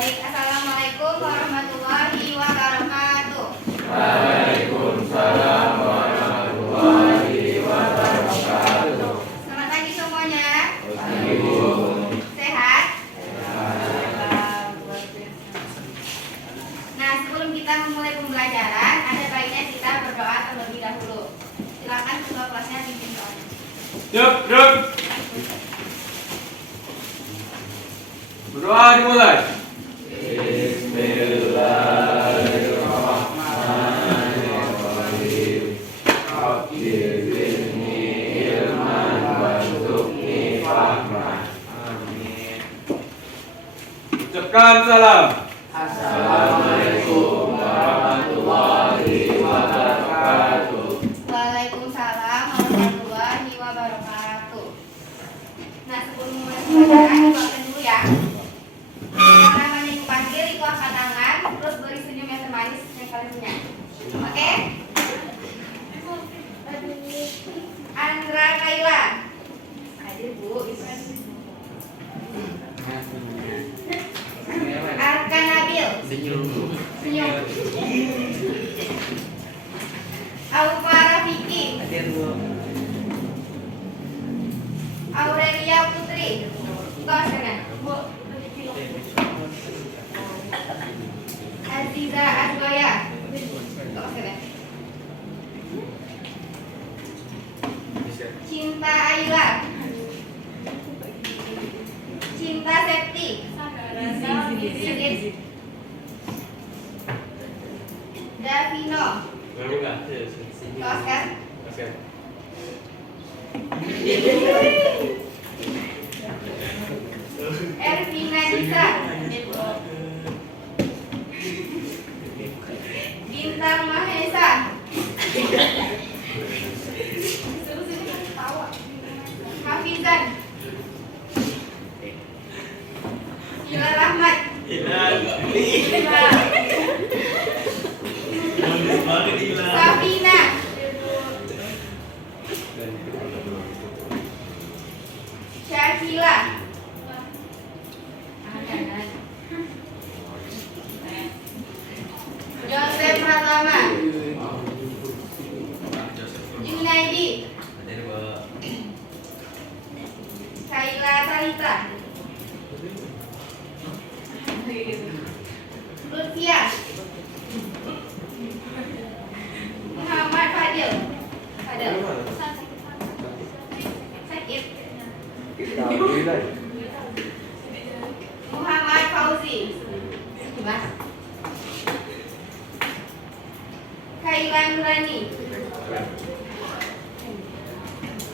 Baik, assalamualaikum warahmatullahi wabarakatuh. Waalaikumsalam warahmatullahi wabarakatuh. Selamat pagi semuanya. Pagi, Bu. Sehat? Nah, sebelum kita memulai pembelajaran, ada baiknya kita berdoa terlebih dahulu. Silakan ketua kelasnya pimpin doanya. Yuk. Berdoa dimulai. Bismillahirrahmanirrahim. Rabbi'zidni ilman warzuqni fahman. Amin. Ucapkan salam. Assalamualaikum warahmatullahi wabarakatuh. Waalaikumsalam warahmatullahi wabarakatuh. Nah, sebelum mulai pembelajaran, doakan dulu ya. Yang namanya ibu panggil itu angkat tangan, terus beri senyum yang termanis yang kalian punya. Oke? Andra Kaila. Hadir, Bu. Arkan Nabil. Senyum. Aufa Rafiki. Aurelia Putri. Buka sana. Aziza Azwaya. Buka sana. Cinta Aila. Cinta Septi. Davino. Oscar. Ervina Nisa. Bintang Mahesa. Hafizan. Hilal Rahmat. Sabina. Syakila. Joseph Pratama. Junaidi. Kaila Talita. Lutfia. Muhammad Fadil. Sakit. Muhammad Fauzi. Mas. Kaila Nurani.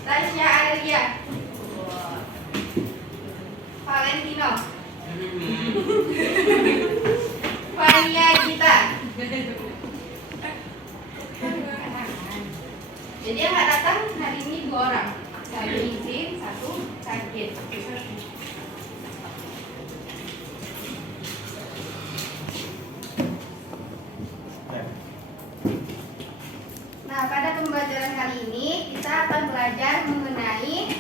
Tasya Arya. Valentino. Fania Gita. Jadi yang nggak datang hari ini 2 orang. Satu izin, satu sakit. Nah, pada pembelajaran kali ini kita akan belajar mengenai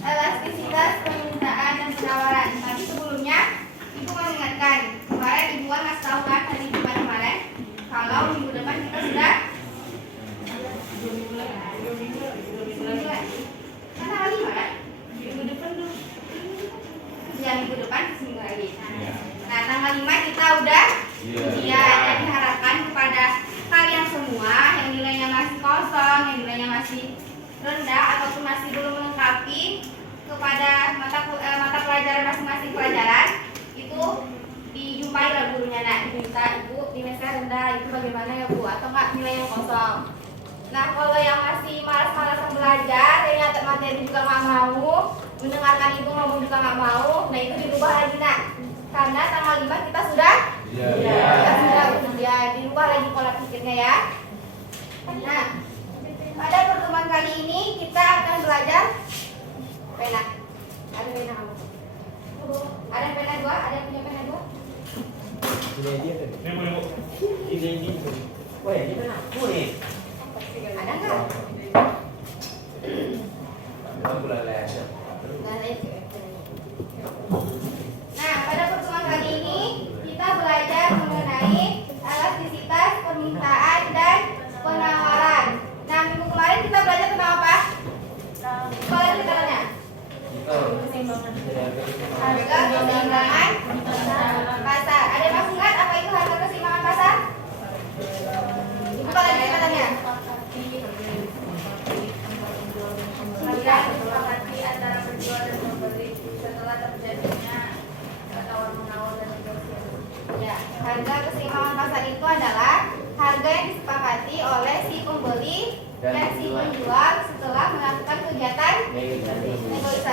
elastisitas permintaan dan penawaran. Tapi sebelumnya, Ibu mengingatkan kemarin Ibu ngasih tahu kan hari Jumat kemarin kalau minggu depan kita sudah kan tanggal 5 kan? Minggu depan dulu. Ya, minggu depan seminggu lagi. Nah, tanggal 5 kita udah ujian. Dan diharapkan kepada kalian semua yang nilainya masih kosong, yang nilainya masih rendah ataupun masih belum melengkapi kepada mata pelajaran masing-masing pelajaran itu dijumpai lah gurunya. Nak diminta Ibu nilai saya rendah itu bagaimana ya Bu, atau enggak nilai yang kosong. Nah, kalau yang masih malas-malasan belajar, yang nyatet materi juga nggak mau, mendengarkan Ibu ngomong juga nggak mau, nah itu dirubah lagi Nak, karena tanggal 5 kita sudah dirubah lagi pola pikirnya ya. Nah, pada pertemuan kali ini kita akan belajar pena. Ada pena kamu? Ada pena 2? Ada yang punya pena 2? Ini. Wah, ini pena aku nih. Ada nggak? Nah, pada pertemuan kali ini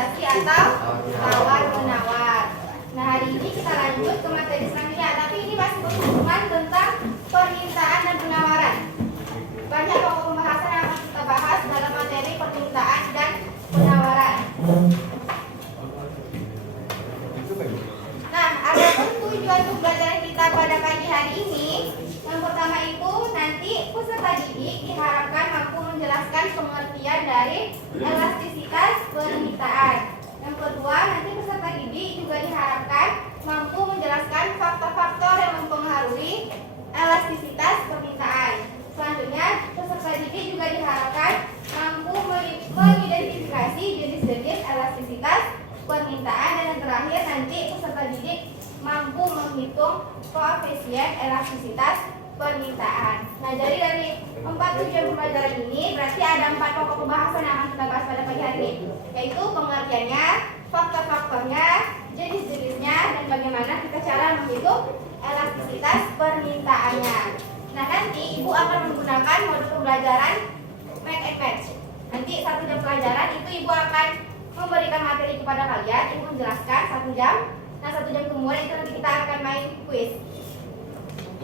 negosiasi atau tawar-menawar. Nah, hari ini kita lanjut ke materi selanjutnya, tapi ini masih berhubungan tentang permintaan dan penawaran. Banyak pokok pembahasan yang akan kita bahas dalam materi permintaan dan penawaran. Nah, ada tujuan untuk pembelajaran kita pada pagi hari ini. Yang pertama itu nanti peserta didik diharapkan mampu menjelaskan pengertian dari elastisitas permintaan. Yang kedua, nanti peserta didik juga diharapkan mampu menjelaskan faktor-faktor yang mempengaruhi elastisitas permintaan. Selanjutnya, peserta didik juga diharapkan mampu mengidentifikasi jenis-jenis elastisitas permintaan, dan yang terakhir nanti peserta didik mampu menghitung koefisien elastisitas permintaan. Nah, jadi dari 4 tujuan pembelajaran ini berarti ada 4 pokok pembahasan yang akan kita bahas pada pagi hari ini, yaitu pengertiannya, faktor-faktornya, jenis-jenisnya, dan bagaimana kita cara menghitung elastisitas permintaannya. Nah, nanti ibu akan menggunakan mode pembelajaran mix and match. Nanti 1 jam pelajaran itu ibu akan memberikan materi kepada kalian, ibu menjelaskan 1 jam. Nah, 1 jam kemudian itu nanti kita akan main quiz.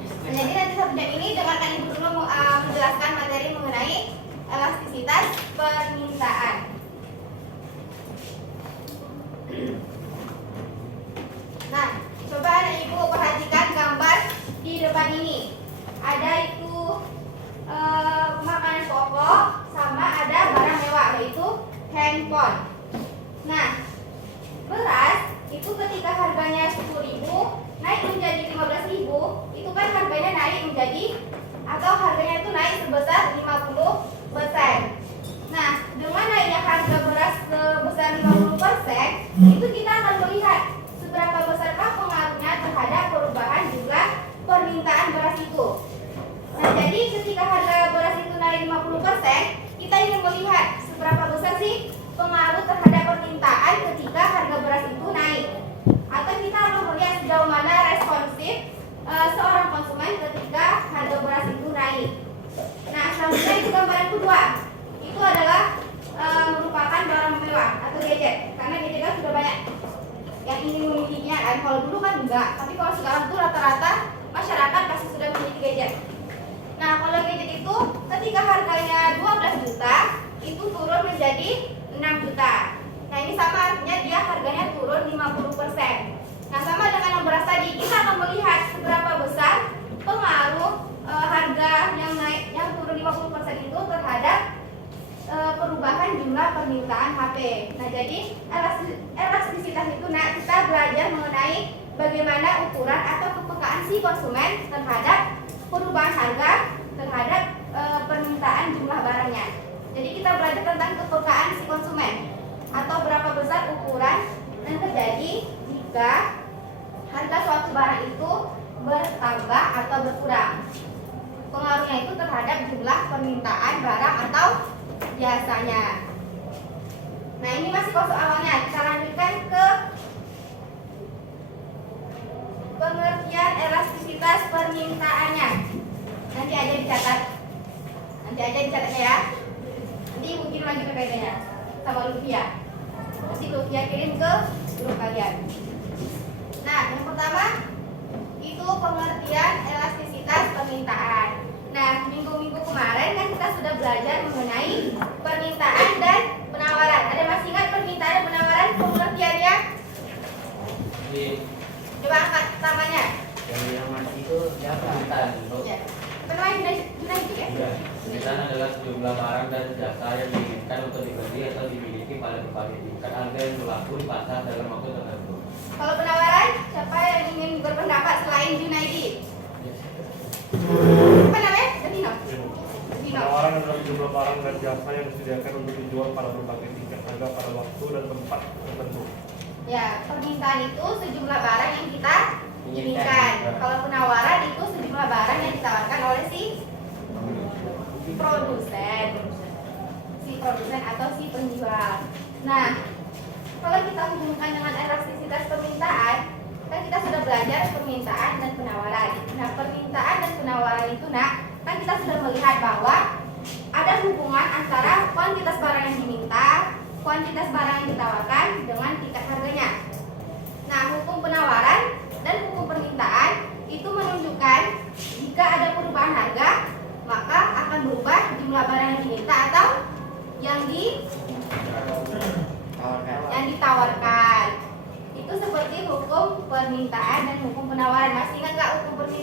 Nah, jadi nanti 1 jam ini dengarkan ibu dulu menjelaskan materi mengenai elastisitas permintaan. Nah, coba anak ibu perhatikan gambar di depan ini. Ada itu makanan pokok sama ada barang mewah, yaitu handphone. Nah, beras itu ketika harganya 10.000 naik menjadi 15.000, itu kan harganya naik menjadi, atau harganya itu naik sebesar 50%. Nah, dengan naiknya harga beras sebesar 50%, itu kita akan melihat seberapa besarkah pengaruhnya terhadap perubahan jumlah permintaan beras itu. Nah, jadi ketika harga beras itu naik 50%, kita ingin melihat seberapa besar sih pengaruh terhadap permintaan ketika harga beras itu naik. Atau kita akan melihat sejauh mana responsif seorang konsumen ketika harga beras itu naik. Nah, selanjutnya itu gambaran kedua. Itu adalah merupakan barang mewah atau gadget. Karena gadget kan sudah banyak yang ingin memilikinya kan. Kalau dulu kan enggak, tapi kalau sekarang tuh rata-rata masyarakat pasti sudah memiliki gadget. Nah, kalau gadget itu ketika harganya 12 juta, itu turun menjadi 6 juta. Nah, ini sama artinya dia harganya turun 50%. Nah, sama dengan yang beras tadi, kita akan melihat seberapa besar pengaruh harga yang naik, yang turun 50% itu terhadap perubahan jumlah permintaan HP. Nah, jadi elastisitas itu, nah, kita belajar mengenai bagaimana ukuran atau kepekaan si konsumen terhadap perubahan harga terhadap permintaan jumlah barangnya. Jadi kita belajar tentang kepekaan si konsumen atau berapa besar ukuran yang terjadi jika harga suatu barang itu bertambah atau berkurang. Pengaruhnya itu terhadap jumlah permintaan barang atau jasanya. Nah, ini masih konsep awalnya. Kita lanjutkan ke pengertian elastisitas permintaannya. Nanti aja dicatatnya ya. Nanti ibu kirim lagi PPT-nya sama Lufia. Nanti Lufia kirim ke grup kalian. Nah, yang pertama itu pengertian elastisitas permintaan. Nah, minggu-minggu kemarin kan kita sudah belajar mengenai permintaan dan penawaran. Ada masih ingat permintaan dan penawaran pengertiannya? Coba angkat tangannya. Yang masih itu siapa? Ya. Namanya Junaidi ya? Permintaan adalah sejumlah barang dan jasa yang diinginkan untuk dibeli atau dimiliki pada berbagai tingkat harga yang berlaku di pasar dalam waktu tertentu. Kalau penawaran, siapa yang ingin berpendapat selain Junaidi? Apa namanya? Dino. Penawaran adalah sejumlah barang dan jasa yang disediakan untuk dijual pada berbagai tingkat harga pada waktu dan tempat tertentu. Ya, permintaan itu sejumlah barang yang kita inginkan. Kalau penawaran itu sejumlah barang yang ditawarkan oleh si produsen atau si penjual. Nah, kalau kita hubungkan dengan elastisitas permintaan, kan kita sudah belajar permintaan dan penawaran. Nah, permintaan dan penawaran itu, kan kita sudah melihat bahwa ada hubungan antara kuantitas barang yang diminta, kuantitas barang yang ditawarkan,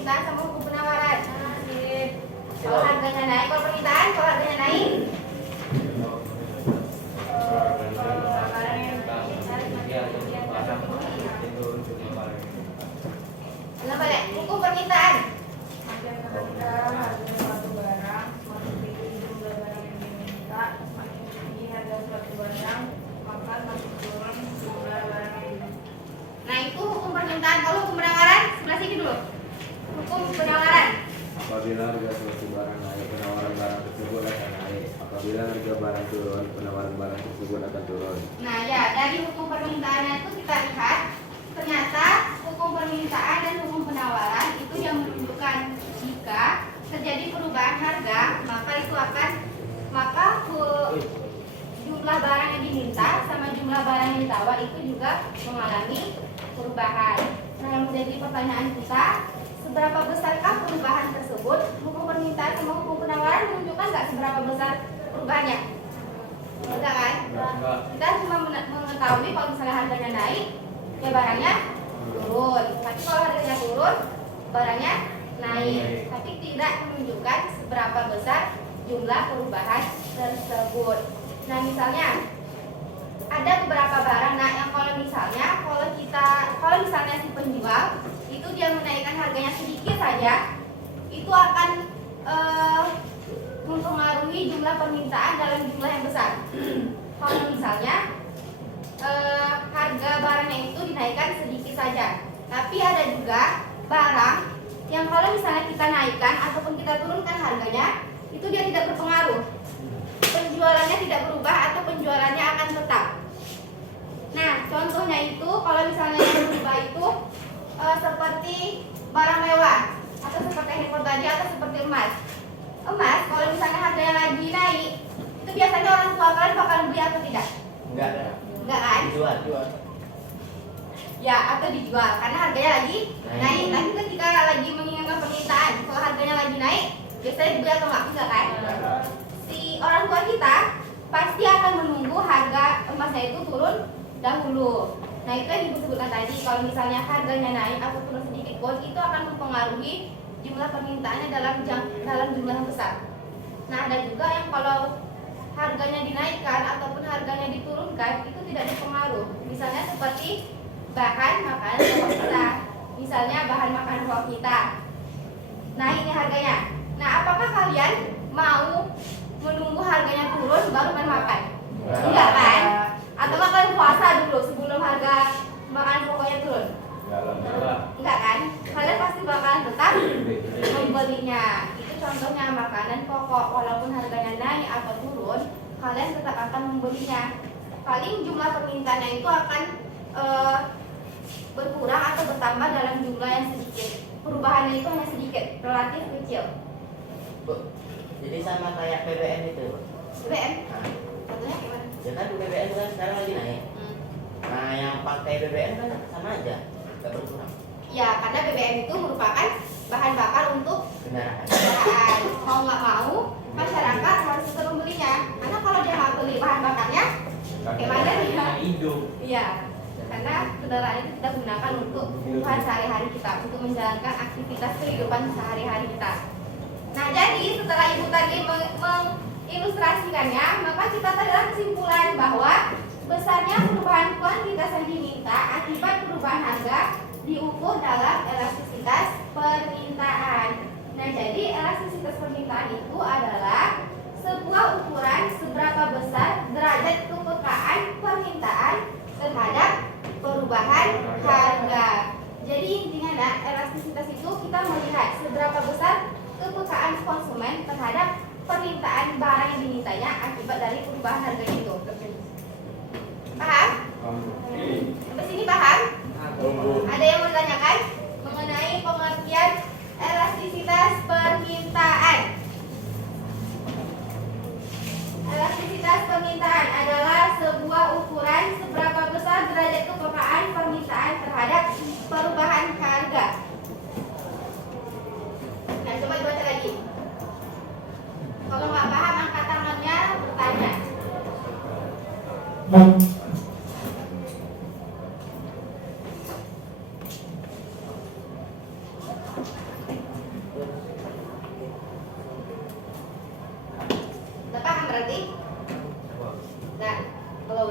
permintaan sama hukum penawaran. Kalau harganya naik, kalau permintaan, kalau harganya naik, kenapa deh? Hukum permintaan. Nah itu hukum permintaan. Kalau hukum penawaran, sebelah sini dulu. Hukum penawaran. Apabila harga suatu barang naik, penawaran barang tersebut akan naik. Apabila harga barang turun, penawaran barang tersebut akan turun. Nah ya, dari hukum permintaannya itu kita lihat ternyata hukum permintaan dan hukum penawaran itu yang menunjukkan jika terjadi perubahan harga, maka itu akan jumlah barang yang diminta sama jumlah barang yang ditawar itu juga mengalami perubahan. Nah yang menjadi pertanyaan kita, seberapa besarkah perubahan tersebut? Hukum permintaan sama hukum penawaran menunjukkan nggak seberapa besar perubahannya? Enggak kan? Kita cuma mengetahui kalau misalnya harganya naik, ya barangnya turun. Tapi kalau harganya turun, barangnya naik. Tapi tidak menunjukkan seberapa besar jumlah perubahan tersebut. Nah misalnya ada beberapa barang, nah yang kalau misalnya si penjual itu dia menaikkan harganya sedikit saja, itu akan mempengaruhi jumlah permintaan dalam jumlah yang besar. Kalau misalnya harga barangnya itu dinaikkan sedikit saja, tapi ada juga barang yang kalau misalnya kita naikkan ataupun kita turunkan harganya, itu dia tidak berpengaruh, penjualannya tidak berubah atau penjualannya akan tetap. Nah contohnya itu kalau misalnya yang berubah itu seperti barang mewah atau seperti handphone tadi atau seperti emas. Emas kalau misalnya harganya lagi naik, itu biasanya orang tua kalian bakal beli atau tidak? Enggak kan? Dijual. Ya, atau dijual karena harganya lagi naik. Tapi ketika lagi menginginkan permintaan, kalau harganya lagi naik, biasanya dibeli atau enggak kan? Si orang tua kita pasti akan menunggu harga emasnya itu turun dahulu. Nah itu yang ibu sebutkan tadi, kalau misalnya harganya naik atau turun sedikit pun, itu akan mempengaruhi jumlah permintaannya dalam jumlah yang besar. Nah ada juga yang kalau harganya dinaikkan ataupun harganya diturunkan itu tidak berpengaruh. Misalnya seperti bahan makanan pokok kita, misalnya bahan makanan pokok kita naik nih harganya. Nah apakah kalian mau menunggu harganya turun baru makan? Enggak kan? Atau kalian puasa dulu sebelum harga makanan pokoknya turun? Enggak kan? Kalian pasti bakalan tetap membelinya. Itu contohnya makanan pokok, walaupun harganya naik atau turun, kalian tetap akan membelinya. Paling jumlah permintaannya itu akan berkurang atau bertambah dalam jumlah yang sedikit. Perubahannya itu hanya sedikit, relatif kecil. Bu, jadi sama kayak BBM itu, Bu. BBM? Nah, Contohnya gimana? ya kan BBM kan sekarang lagi naik. Nah, yang pakai BBM kan sama aja, nggak berkurang. Ya, karena BBM itu merupakan bahan bakar untuk Kendaraan. mau nggak mau masyarakat harus tetap membelinya. Karena kalau dia nggak beli bahan bakarnya, gimana dia? Iya, karena kendaraan itu kita gunakan untuk kebutuhan sehari-hari kita, untuk menjalankan aktivitas kehidupan sehari-hari kita. Nah, jadi setelah ibu tadi mengilustrasikannya, maka kita adalah kesimpulan bahwa besarnya perubahan kuantitas yang diminta akibat perubahan harga diukur dalam elastisitas permintaan. Nah, jadi elastisitas permintaan itu adalah sebuah ukuran seberapa besar derajat kepekaan permintaan terhadap perubahan harga. Jadi intinya, nah, elastisitas itu kita melihat seberapa besar kepekaan konsumen terhadap permintaan barang yang dimintanya akibat dari perubahan harga itu. Paham? Sampai sini paham? Ada yang mau ditanyakan mengenai pengertian elastisitas permintaan? Elastisitas permintaan adalah sebuah ukuran seberapa besar derajat kepekaan permintaan terhadap perubahan harga. Nah, coba dibaca lagi. Kalau nggak paham, angkat tangannya, bertanya.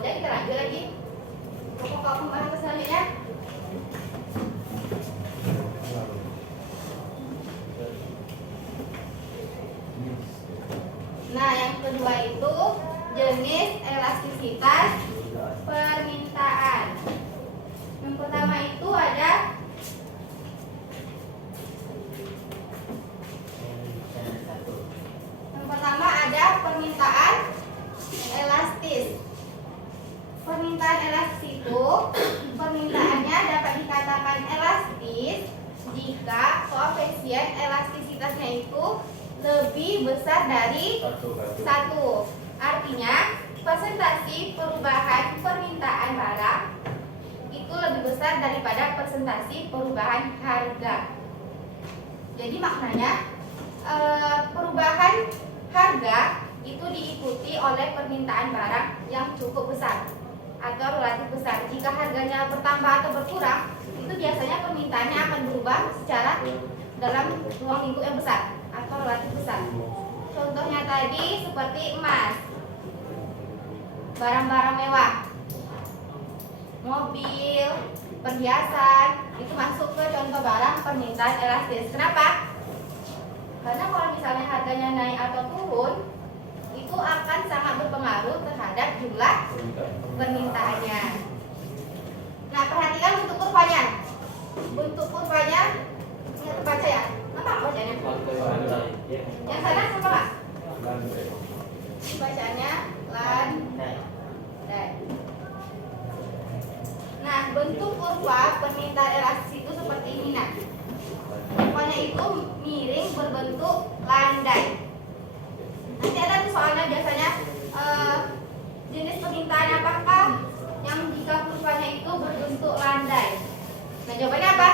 Ya kita lanjut lagi. Pokok pembahasan selanjutnya. Nah, yang kedua itu jenis elastisitas permintaan. Yang pertama itu ada permintaan elastis. Permintaan elastis itu permintaannya dapat dikatakan elastis jika koefisien elastisitasnya itu lebih besar dari 1. Artinya persentase perubahan permintaan barang itu lebih besar daripada persentase perubahan harga. Jadi maknanya perubahan harga itu diikuti oleh permintaan barang yang cukup besar atau relatif besar. Jika harganya bertambah atau berkurang, itu biasanya permintaannya akan berubah secara dalam ruang lingkup yang besar atau relatif besar. Contohnya tadi seperti emas, barang-barang mewah, mobil, perhiasan, itu masuk ke contoh barang permintaan elastis. Kenapa? Karena kalau misalnya harganya naik atau turun, itu akan sangat berpengaruh terhadap jumlah permintaannya. Nah, perhatikan bentuk kurvanya. Bentuk kurvanya ingat terbaca ya? Apa bacanya? Yang sana sama nggak? Bacanya landai. Nah, bentuk kurva permintaan elastis itu seperti ini. Nah, kurvanya itu miring berbentuk landai. Nanti ada tuh soalnya biasanya jenis permintaan apakah yang jika kurvanya itu berbentuk landai. Nah, jawabannya apa?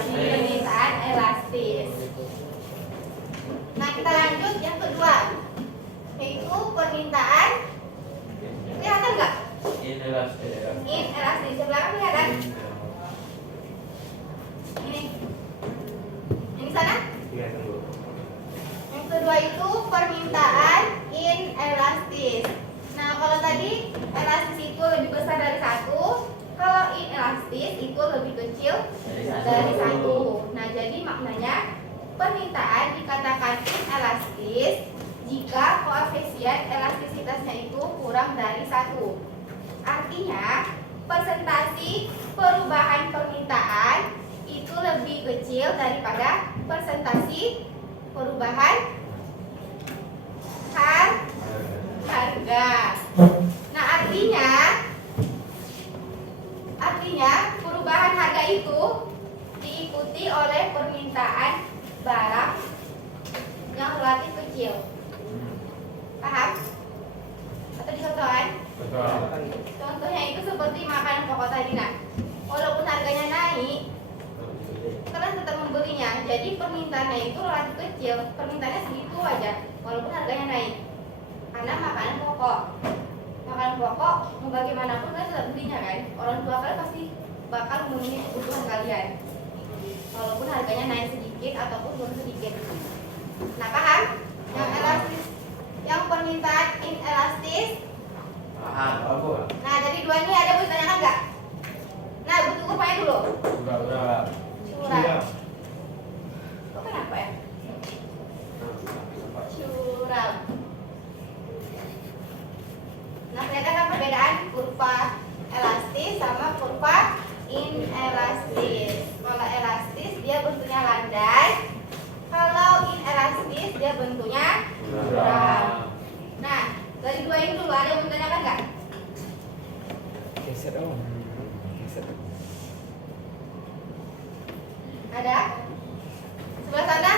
Permintaan elastis. Nah, kita lanjut yang kedua, yaitu permintaan kelihatan nggak? Inelastis. Sebelah kelihatan? Ini sana? Yang kedua itu permintaan inelastis. Nah, kalau tadi elastis itu lebih besar dari 1, kalau inelastis itu lebih kecil dari 1. Nah, jadi maknanya permintaan dikatakan inelastis jika koefisien elastisitasnya itu kurang dari 1. Artinya persentase perubahan permintaan itu lebih kecil daripada persentase perubahan harga. Nah, artinya perubahan harga itu diikuti oleh permintaan barang yang relatif kecil. Paham? Atau dicontohkan? Contohnya itu seperti makanan pokok tadi. Nah, walaupun harganya naik, kalian tetap membelinya. Jadi permintaannya itu relatif kecil, permintaannya segitu aja, walaupun harganya naik. Karena makanan pokok, mau bagaimanapun kalian tetap belinya kan. Orang tua kalian pasti bakal memenuhi kebutuhan kalian, walaupun harganya naik sedikit ataupun turun sedikit. Nah, paham? Yang elastis, yang permintaan inelastis. Paham. Nah, dari dua ini ada yang ditanyakan nggak? Nah, bentuk kurvanya dulu. Curang. Kok kenapa ya? Curang. Nah, kelihatan kan perbedaan kurva elastis sama kurva inelastis. Kalau elastis dia bentuknya landai, kalau inelastis dia bentuknya curang. Nah, dari dua ini dulu ada yang ditanyakan nggak? Ada? Sebelah sana?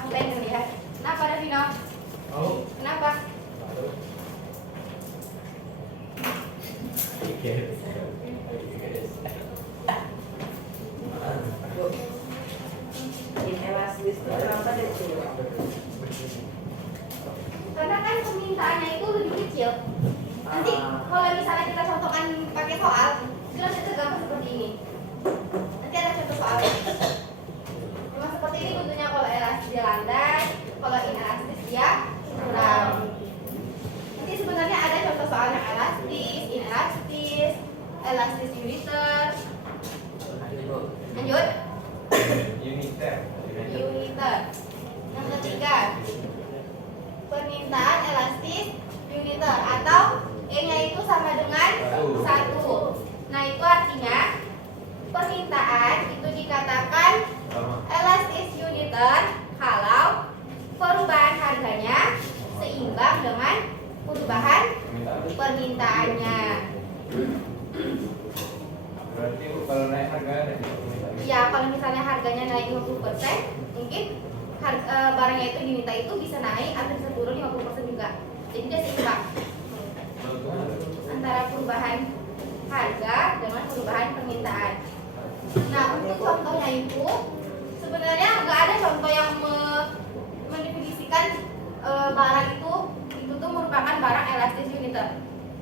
Apa yang terlihat? Kenapa ada Vino? Kenapa? Inelastis itu kenapa dia curang? Karena kan permintaannya itu lebih kecil. Nanti kalau misalnya kita contohkan pakai soal, jelas itu gampang seperti ini. Nanti ada contoh soal. Memang seperti ini bentuknya kalau elastis dia landai, kalau inelastis dia curang. Nanti sebenarnya perubahan permintaannya. Berarti Bu, kalau naik harga ada di permintaan. Ya, kalau misalnya harganya naik 50%, mungkin barangnya itu diminta itu bisa naik atau bisa turun 50% juga. Jadi dia seimbang antara perubahan harga dengan perubahan permintaan. Nah, untuk contohnya itu sebenarnya nggak ada contoh yang mendefinisikan barang itu tuh merupakan barang elastis uniter.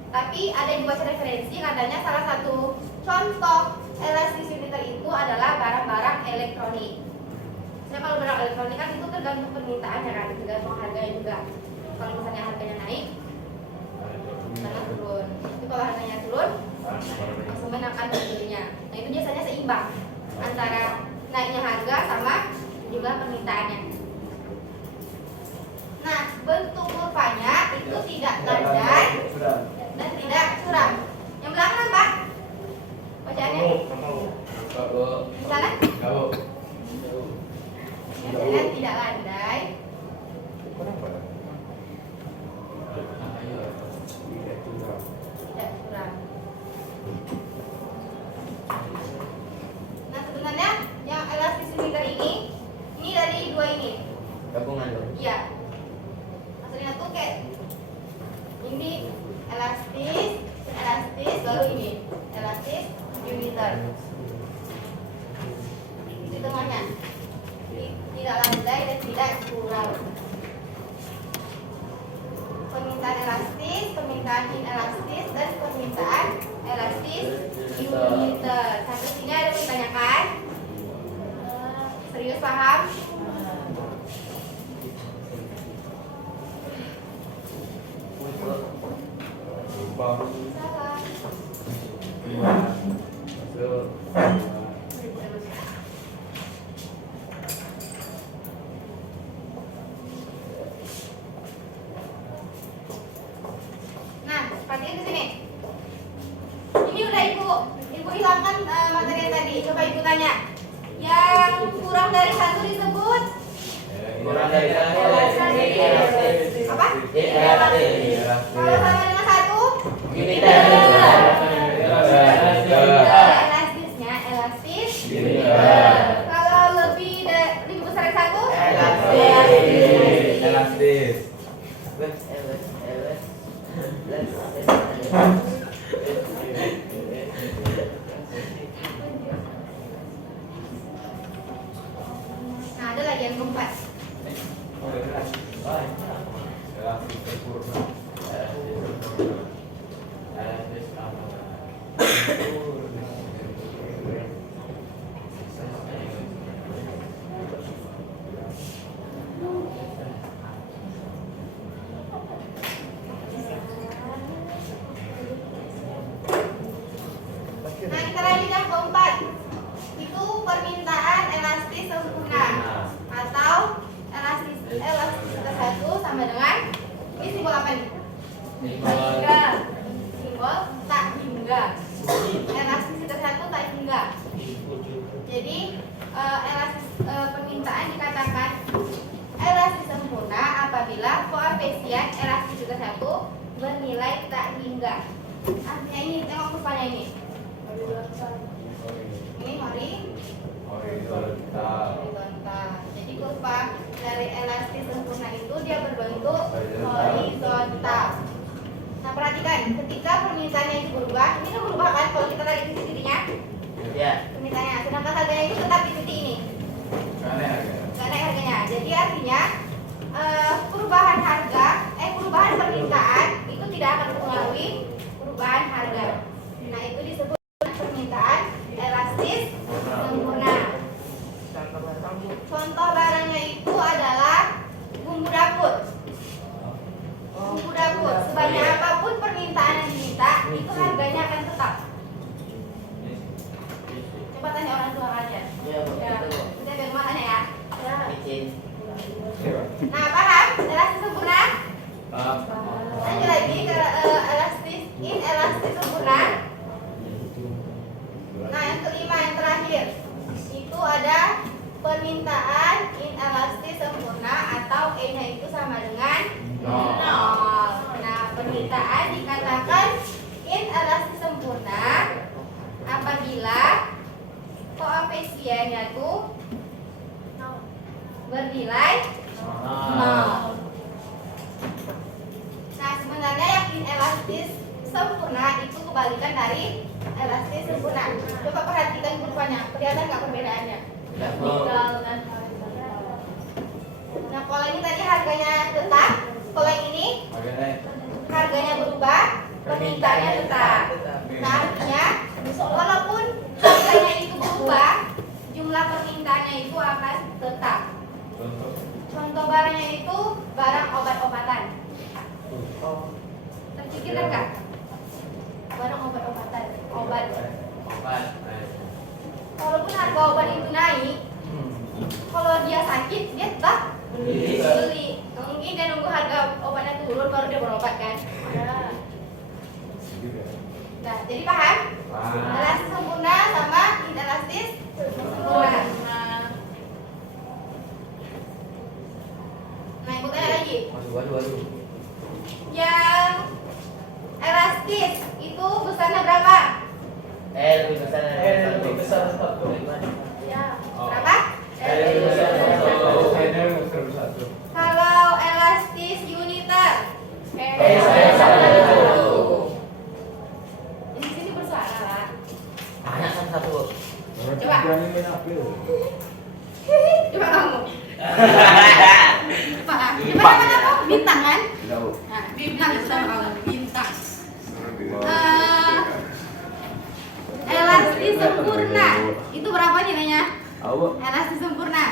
Tapi ada yang dibaca referensi, katanya salah satu contoh elastis uniter itu adalah barang-barang elektronik. Nah, kalau barang elektronik kan itu tergantung permintaannya kan, tergantung harganya juga. Kalau misalnya harganya naik, harganya turun. Tapi kalau harganya turun, konsumen akan membelinya. Nah, itu biasanya seimbang antara naiknya harga sama jumlah permintaannya. Nah, bentuk kurvanya itu tidak landai dan tidak curam. Yang belakang apa? Bacaannya? Di sana? Biasanya tidak landai. Tidak curam. Nah, sebenarnya yang elastis uniter ini dari dua ini. Gabungan dong. Iya. Maksudnya tuh kayak ini elastis, baru ini elastis uniter. Di tengahnya tidak landai dan tidak curam. Permintaan elastis, permintaan inelastis, dan permintaan elastis uniter. Sampai sini ada yang ditanyakan? Serius paham? Salah. Nah, perhatiin ke sini. Ini udah ibu hilangkan materi yang tadi. Coba ibu tanya. Yang kurang dari satu disebut Kurang dari satu. apa? Kalau sama dengan satu, Uniter. elastisnya elastis. Kalau lebih besar dari satu, Elastis. nah ada lagi yang keempat. Elastis sempurna. Elastis amanah. Nah, kita lanjut yang keempat. Itu permintaan elastis sempurna atau elastisitas satu sama dengan ini simbol apa nih? Hingga. Simbol tak hingga. Elastisitas satu tak hingga. Jadi permintaan dikatakan elastis sempurna apabila koefisien elastisitas satu bernilai tak hingga. Artinya ini, tengok kurvanya ini. Ini horizontal. Jadi kurva dari elastis sempurna itu dia berbentuk horizontal. Nah, perhatikan ketika permintaannya itu berubah, ini kan berubah kan kalau kita tarik titik-titiknya? Ya. Permintaannya, sedangkan harganya itu tetap di titik ini. Nggak naik harganya. Jadi artinya perubahan permintaan itu tidak akan mempengaruhi perubahan harga. Nah, itu disebut permintaan elastis sempurna. Contoh barangnya itu adalah bumbu dapur. Bumbu dapur, sebanyak apapun permintaan yang diminta, itu harganya akan tetap. Coba tanya orang tua aja. Ya, betul. Kita biar mana ya? Izin. Nah, paham? Elastis sempurna? Lanjut lagi ke inelastis sempurna. Nah, yang kelima, yang terakhir itu ada permintaan inelastis sempurna atau E-nya itu sama dengan 0. Nah, permintaan dikatakan inelastis sempurna apabila koefisiennya itu bernilai 0. Nah, sebenarnya yang inelastis sempurna itu kebalikan dari elastis sempurna. Coba perhatikan kurvanya, kelihatan nggak perbedaannya? Vertikal dan horizontal. Nah, kalau ini tadi harganya tetap, kalau yang ini harganya berubah, permintaannya tetap. Nah, artinya walaupun harganya itu berubah, jumlah permintaannya itu akan tetap. Contoh barangnya itu barang obat-obatan. Terpikirkan nggak? Barang obat-obatan, obat. Walaupun harga obat itu naik, kalau dia sakit dia tetap beli. Mungkin dia nunggu harga obatnya turun baru dia berobat kan? Nah, jadi paham? Elastis sempurna sama inelastis sempurna. Nah, ikut tanya lagi. Waduh. Yang elastis itu besarnya berapa? Lebih besar dari satu. Berapa? Lebih besar dari satu. Kalau elastis uniter, di sini bersuara lah. Anak kan satu. Coba. Coba kamu. Coba apa? Bintang kan? Nah, bintang sama kamu. Bintang. Elastis sempurna. Itu berapa nilainya? Elastis sempurna.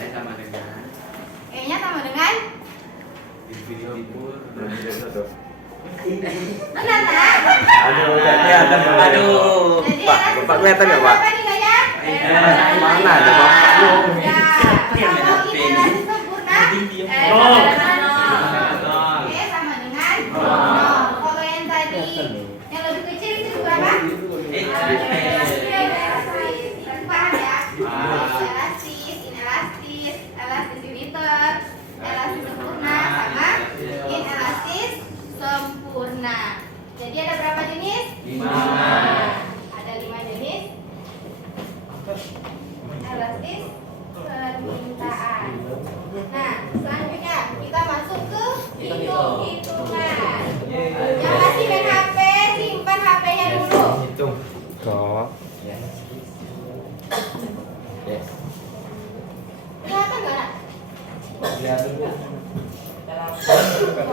Sama dengan E-nya sama dengan benar tak? Aduh, udah kelihatan Pak. Aduh. Jadi Pak, elastis Bapak kelihatan nggak Pak? berapa nilainya? Mana ada Bapak? Ya, kalau ini elastis sempurna, E sama dengan 0. Kalau yang tadi yang lebih kecil itu berapa? Paham ya? Elastis, inelastis, elastis uniter, elastis sempurna sama inelastis sempurna. Jadi ada berapa jenis? 5. Ada 5 jenis elastis permintaan. Nah, selanjutnya kita masuk ke hitung-hitungan. Yang masih main HP, simpan HP-nya dulu. Hitung. Kok. Kelihatan nggak, Nak?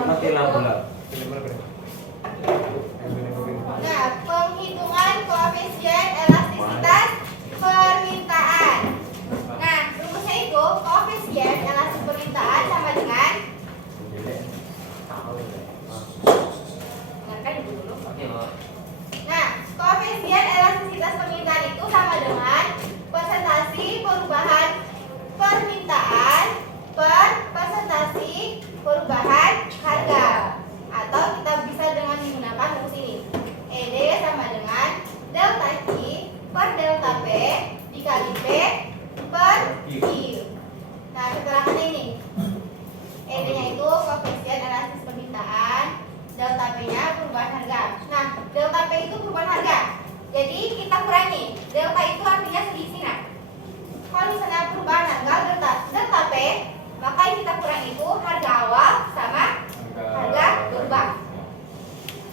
Mati lampu lah. Nah, penghitungan koefisien elastisitas permintaan. Nah, rumusnya itu koefisien elastis permintaan sama dengan dengarkan ibu dulu. Nah, koefisien elastisitas permintaan itu sama dengan persentase perubahan permintaan per persentase perubahan harga. Atau kita bisa dengan menggunakan rumus ini. ED sama dengan delta Q per delta P dikali P per Q. Nah, keterangannya ini. ED-nya itu koefisien elastis permintaan, delta P-nya perubahan harga. Nah, delta P itu perubahan harga. Jadi kita kurangi. Delta itu artinya selisih. Nah, kalau misalnya perubahan harga delta P, maka yang kita kurangi itu harga awal sama harga berubah.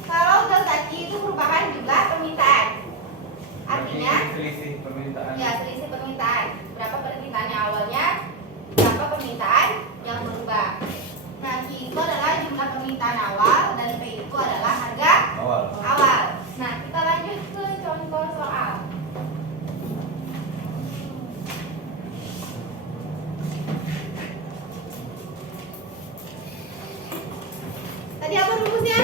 Kalau delta Q itu perubahan jumlah permintaan. Artinya selisih permintaan. ya selisih permintaan. Berapa permintaannya awalnya, berapa permintaan yang berubah. Nah, Q itu adalah jumlah permintaan awal dan P itu adalah harga awal. Nah, kita lanjut ke contoh soal. Tadi apa rumusnya?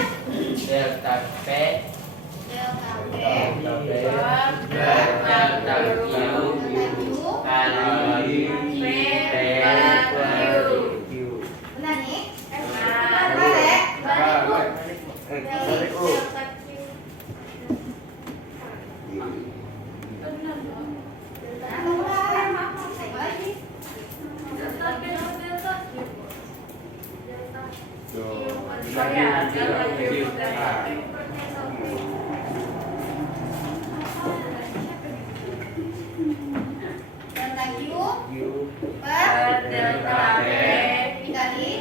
Delta P Delta P delta Q kali P per Q. benar nih? Balik. Delta Q per delta P dikali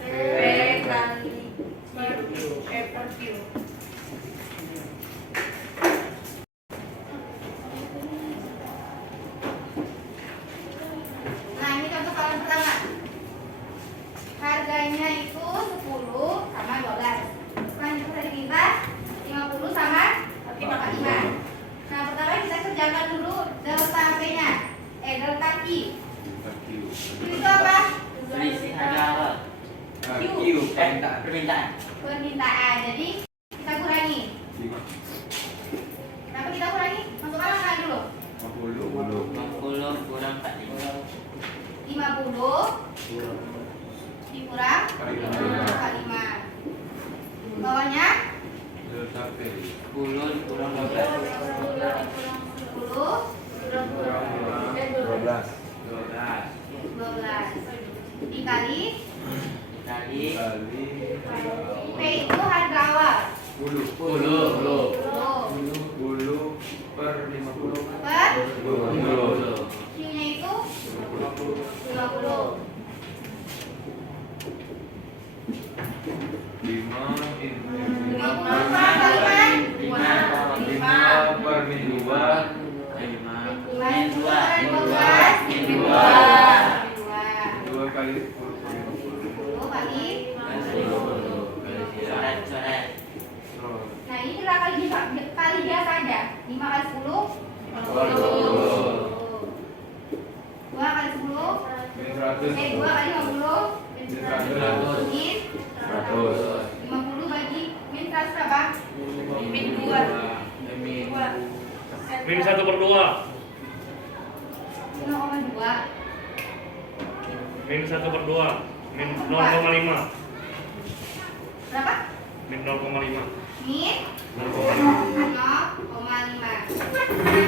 P kali P per Q. Nah, ini contoh kalian pertama. Harganya itu 10 sama 12. Selanjutnya tadi minta 50 sama 55. Nah, pertama kita kerjakan dulu delta P-nya. Delta Q. Q itu apa? Selisih harga awal. Permintaan. Permintaan. Jadi kita kurangi. Kenapa kita kurangi? Masukkan angka dulu. 50 kurang 45. 50 dikurang 45. Bawahnya 10 kurang 12. 10 12 dikali P itu harga awal 10 per 50 per 20. Q-nya itu 50. 5 per min 2 Min 2 2 kali 10 kali. coret. Nah, ini kita kali biasa aja. 5 kali 10 2 kali 10 min 100 2 kali 50 min 100 50 bagi min 100 berapa? Min 2. Min 1/2. 0,2. Min 1/2. Min 0,5. Berapa? Min 0,5. Min 0,5. 0,5.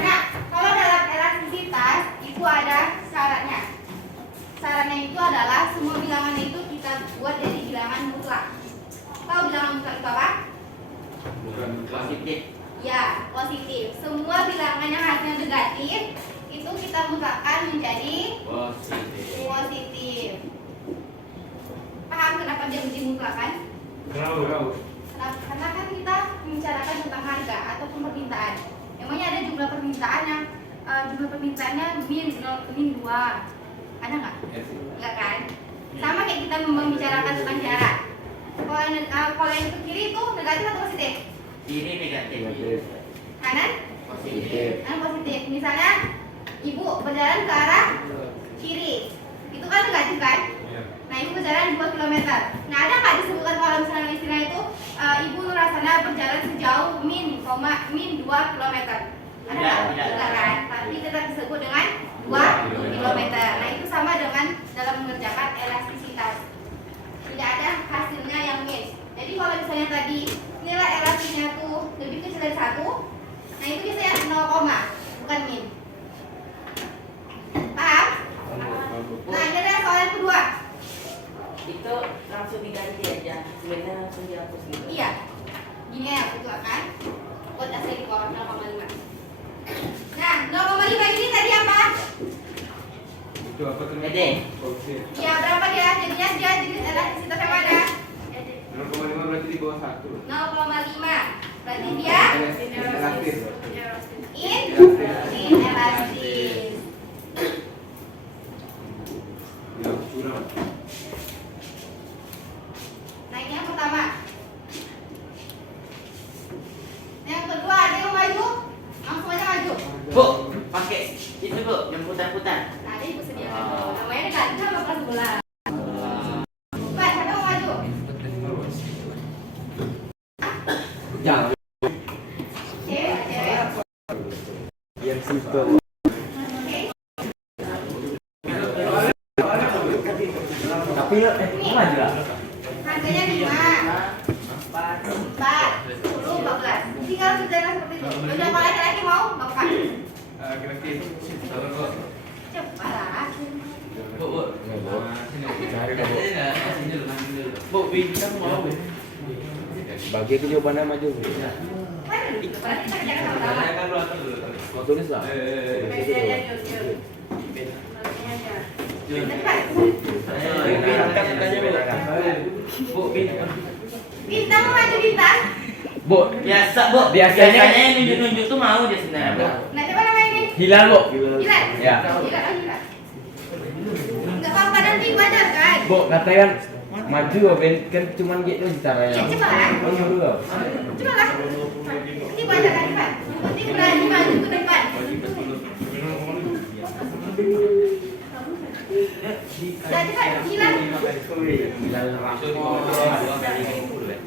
Nah, kalau dalam elastisitas itu ada syaratnya. Syaratnya itu adalah semua bilangan itu kita buat jadi bilangan mutlak. Tahu bilangan mutlak itu apa? bukan Positif. Ya, positif. Semua bilangan yang hasilnya negatif itu kita mutlakkan menjadi positif. Paham kenapa dia dimutlakkan? Kenapa? Karena kan kita membicarakan tentang harga ataupun permintaan. Emangnya ada jumlah permintaan yang jumlah permintaannya min 2. Ada nggak? Enggak kan? Sama kayak kita membicarakan tentang jarak. Kalau yang ke kiri itu negatif atau positif? Kiri negatif. Kanan? Positif. Kanan positif. Misalnya ibu berjalan ke arah kiri, itu kan negatif kan? Nah, ibu berjalan 2 km. Nah, ada nggak disebutkan kalau misalnya istilah itu ibu Nurasana berjalan sejauh min 2 km? Ada nggak? Tidak kan? Tapi tetap disebut dengan 2 km. Nah, itu sama dengan dalam mengerjakan elastisitas. Tidak ada hasilnya yang min. Jadi kalau misalnya tadi nilai elastisnya tuh lebih kecil dari 1, nah itu biasanya 0, bukan min. Paham? Nah, ini adalah soal yang kedua. Itu langsung diganti aja. Sebenarnya langsung dihapus gitu. Iya. Gini ya, betul kan? Buat asal di bawah 0,5. Nah, 0,5 ini tadi apa? itu apa tuh? Ede. Iya, berapa dia? Jadinya dia jadi elastisitas yang mana? 0,5 berarti di bawah 1 0,5. Berarti dia relatif inelastis. yang curang. Nah, ini yang pertama. Yang kedua, ada yang maju? Langsung aja maju. Bu, pakai itu Bu, yang putar-putar. Nah, ada ibu sediakan dulu. Namanya dekat sama kelas sebelah. Pak, siapa yang mau maju? Jangan. Cewek. Yang simpel. Oke. Tapi maju lah. Harganya 5, 4, 10, 14. Tinggal kerjakan seperti itu. Udah kalau laki-laki mau, bapak. Kira-kira sabar kok. Cepat lah. Bu, Cari dah, Bu. Bu, bintang mau Bu. Bagi aku jawabannya maju. Mana dulu? Padahal kita kerjakan sama-sama. Kan lu atur dulu. Mau tulis lah. Kasih aja, Jun. Tulisnya aja. Cepat. Bu, Bintang mau maju bintang. Bu, Biasa, Bu. Biasanya yang nunjuk-nunjuk tuh mau dia sebenarnya, Bu. Nah, coba namanya ini. hilal bu. Gila. Ya. Gila. Enggak apa-apa nanti wajar kan? Bu, katakan maju Ben kan cuman gitu caranya. Ya, coba lah. Oh, nyuruh loh. Coba lah. Ini wajar kan, Pak? Nanti berani maju ke depan. Ya, cepat. Gila. Hilal langsung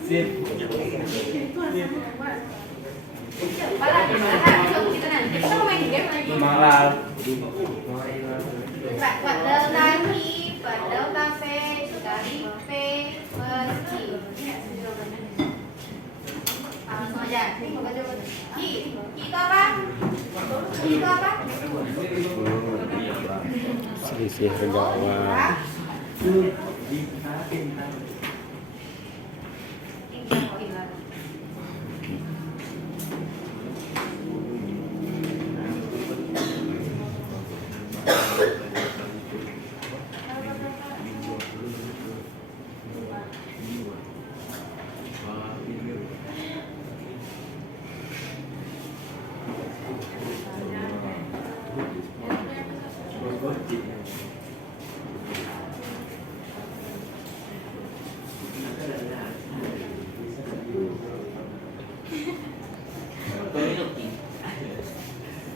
Sip. Coba lah. Kita nanti. Kita mau main game lagi. Malal. Padel lagi, padel kafe, sekali pergi. Langsung aja. Ki itu apa? Ki itu apa? Selisih regawan.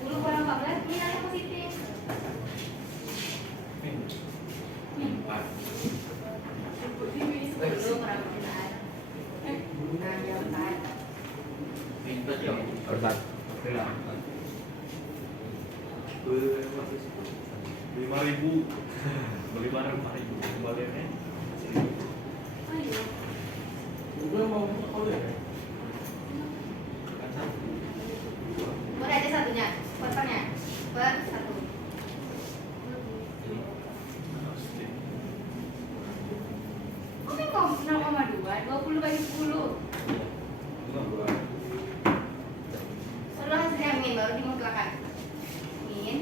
Dulu barang 14 nilainya positif. Dulu barang 14. Nah, jawaban. Korban. 5.000 beli barang 5.000 kembaliannya. Oh iya. Gue mau sekolah. Boleh aja satunya. Potongnya. Per satu. Kok bingung? 6,2 20 bagi 10. Perlu hasilnya min baru dimutlakkan. Min.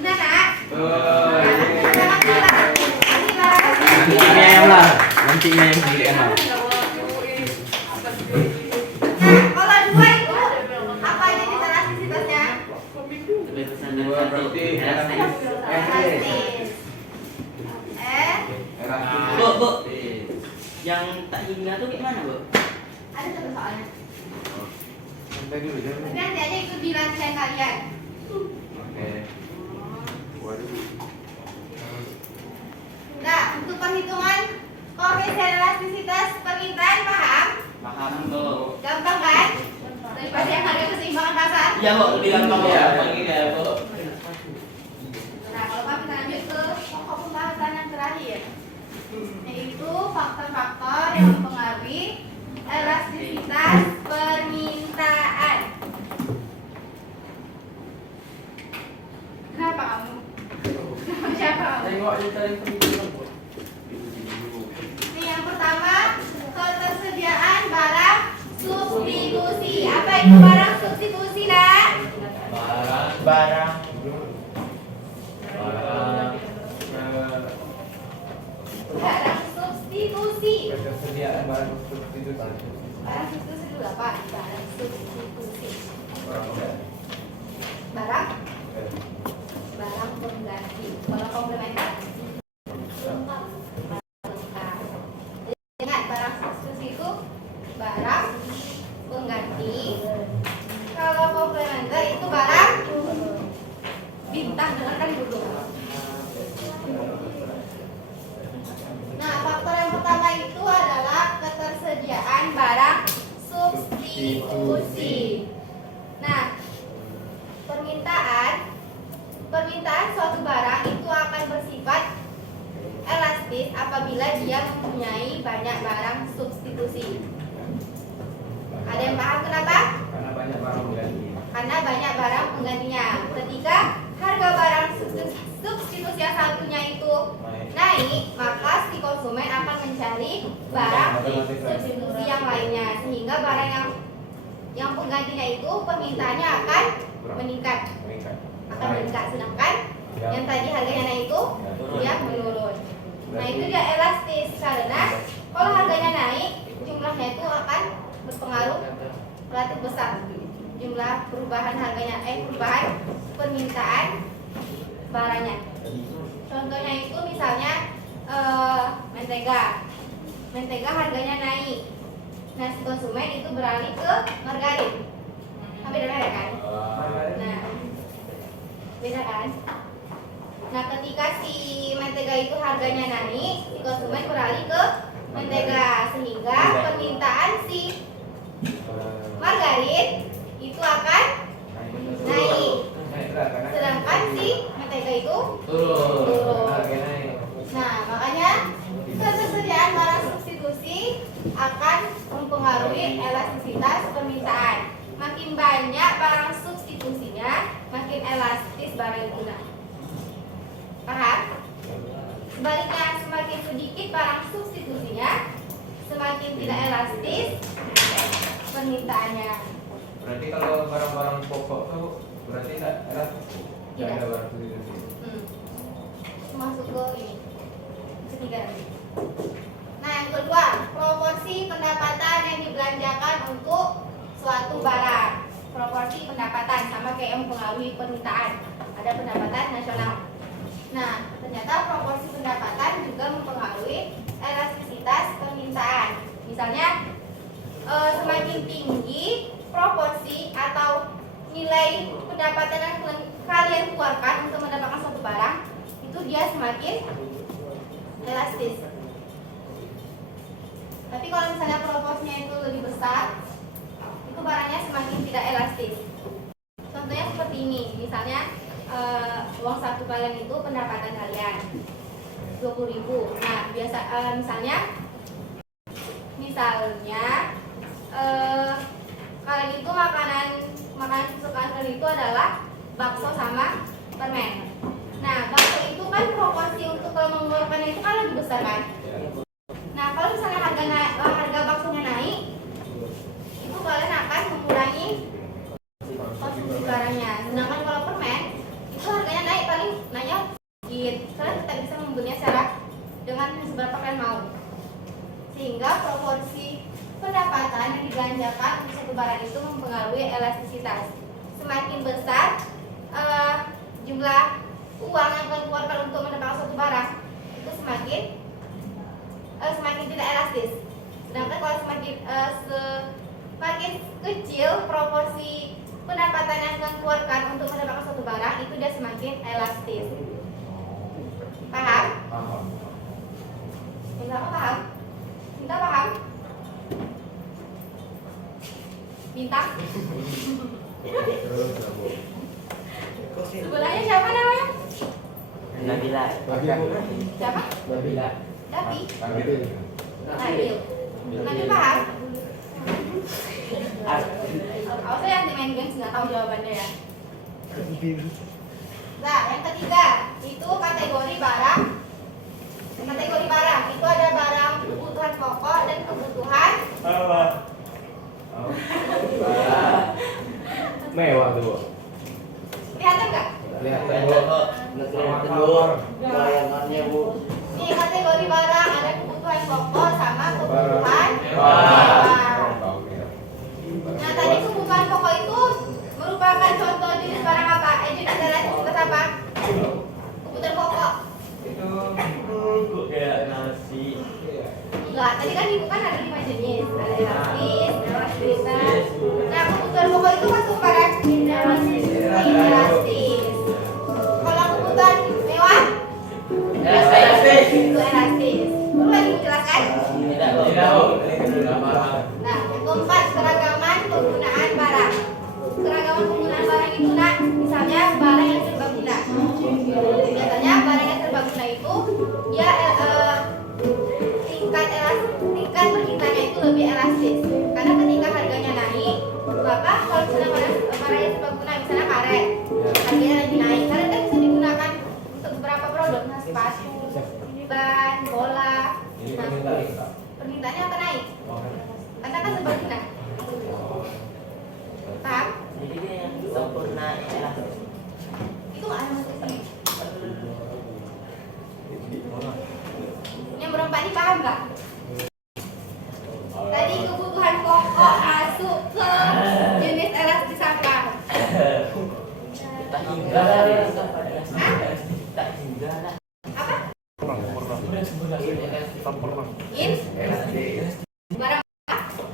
Benar tak? Nantinya yang lah. Nantinya yang sendiri yang lah. Nah, kalau dua itu apa aja kita elastisitasnya? Kebebasan dan Dua berarti elastis. Elastis. Bu, Bu. Yang tak hingga tuh gimana, Bu? Ada satu soalnya. Sampai dulu jangan. Tapi nanti aja itu di latihan kalian. Oke. Waduh. Nah, untuk perhitungan koefisien elastisitas permintaan paham? Paham, Bu. Gampang kan? Daripada yang harga keseimbangan pasar. Iya, Bu, lebih gampang, Bu. Ya, pagi ya, Bu. Nah, kalau Pak kita lanjut ke pokok pembahasan yang terakhir, yaitu faktor-faktor yang mempengaruhi elastisitas permintaan. Kenapa kamu? Siapa kamu? Tengok aja tadi perhitungan, Bu. Ini yang pertama, ketersediaan barang substitusi. Apa itu barang substitusi, Nak? Barang. Barang substitusi. Ketersediaan barang substitusi. Barang substitusi dulu apa? Barang substitusi. Barang pengganti. Kalau komplementer. Ingat, barang substitusi itu barang pengganti. Kalau komplementer itu barang bintang. Dengarkan dulu. Nah, faktor yang pertama itu adalah ketersediaan barang substitusi. Nah, permintaan suatu barang itu akan bersifat elastis apabila dia mempunyai banyak barang substitusi. Ada yang paham kenapa? Karena banyak barang ganti. Karena banyak barang penggantinya. Ketika harga barang substitusi yang satunya itu naik, maka si konsumen akan mencari barang substitusi yang lainnya, sehingga barang yang penggantinya itu permintaannya akan meningkat. Sedangkan yang tadi harganya naik itu dia menurun. Nah, itu dia elastis, karena kalau harganya naik, jumlahnya itu akan berpengaruh relatif besar. Jumlah perubahan permintaan barangnya. Contohnya itu misalnya mentega harganya naik. Nah, si konsumen itu beralih ke margarin. Beda kan? Nah, beda kan? Nah, ketika si mentega itu harganya naik, si konsumen beralih ke mentega, sehingga permintaan si margarin itu akan naik, sedangkan si mentega itu turun. Nah, makanya ketersediaan barang substitusi akan mempengaruhi elastisitas permintaan. Makin banyak barang substitusinya, makin elastis barang itu. Paham? Sebaliknya, semakin sedikit barang substitusinya, semakin tidak elastis permintaannya. Berarti kalau barang-barang pokok tuh berarti tidak elastis. Tidak ada barang substitusi. Masuk ke ini ketiga nanti. Nah, yang kedua, proporsi pendapatan yang dibelanjakan untuk suatu barang. Proporsi pendapatan sama kayak yang mempengaruhi permintaan. Ada pendapatan nasional. Nah, ternyata proporsi pendapatan juga mempengaruhi elastisitas permintaan. Misalnya, semakin tinggi proporsi atau nilai pendapatan yang kalian keluarkan untuk mendapatkan suatu barang, itu dia semakin elastis. Tapi kalau misalnya proporsinya itu lebih besar, itu barangnya semakin tidak elastis. Contohnya seperti ini, misalnya uang saku kalian itu pendapatan kalian 20.000. Nah, misalnya kalian itu makanan kesukaan kalian itu adalah bakso sama permen. Nah, bakso itu kan proporsi untuk kalau mengeluarkannya itu kan lebih besar kan? Nah, kalau misalnya harga baksonya naik, itu kalian akan mengurangi konsumsi barangnya. Sedangkan kalau permen, itu harganya naik paling naiknya sedikit. Kalian tidak bisa membelinya secara dengan seberapa kalian mau. Sehingga proporsi pendapatan yang dibelanjakan untuk satu barang itu mempengaruhi elastisitas. Semakin besar jumlah uang yang kalian keluarkan untuk mendapatkan suatu barang, itu semakin tidak elastis. Sedangkan kalau semakin kecil proporsi pendapatan yang kalian keluarkan untuk mendapatkan suatu barang, itu dia semakin elastis. Paham? Paham. Minta paham? Minta paham? Bintang? Sebelahnya siapa namanya? Nabila. Siapa? Nabila. Dapi? Nabil. Nabil paham? Aku yang main games nggak tahu jawabannya ya. Nah, yang ketiga itu kategori barang. Kategori barang itu ada barang kebutuhan pokok dan kebutuhan Mewah tuh, Bu. kelihatan nggak? Lihat Bayangannya, Bu. Ini kategori barang ada kebutuhan pokok sama kebutuhan Wah. Nah, tadi kebutuhan pokok itu merupakan contoh jenis barang apa? Jenis elastisitas apa? Kebutuhan pokok. Itu Kok kayak nasi. Enggak, tadi kan ibu kan ada 5 jenis. Ada elastis, elastisitas. Nah, kebutuhan pokok itu masuk pada elastis. Kalau kebutuhan mewah, Elastis. itu elastis. Perlu lagi menjelaskan? Tidak, Bu. tidak barang. Nah, yang keempat, keragaman penggunaan barang. Keragaman penggunaan barang itu, nak, misalnya barang yang serbaguna. Biasanya barang yang serbaguna itu dia tingkat permintaannya itu lebih elastis. Karena ketika harganya naik, maka kalau misalnya barang yang serbaguna, misalnya karet, Tak juga lah. Apa? Tak pernah. In? Barang apa?